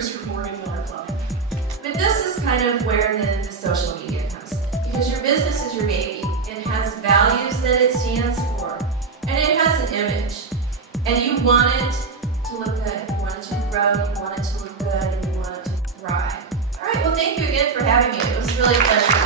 Christopher Morgan, Miller Plumbing. But this is kind of where then the social media comes in. Because your business is your baby. It has values that it stands for. And it has an image. And you want it to look good. You want it to grow. You want it to look good. And you want it to thrive. All right, well, thank you again for having me. It was really a pleasure.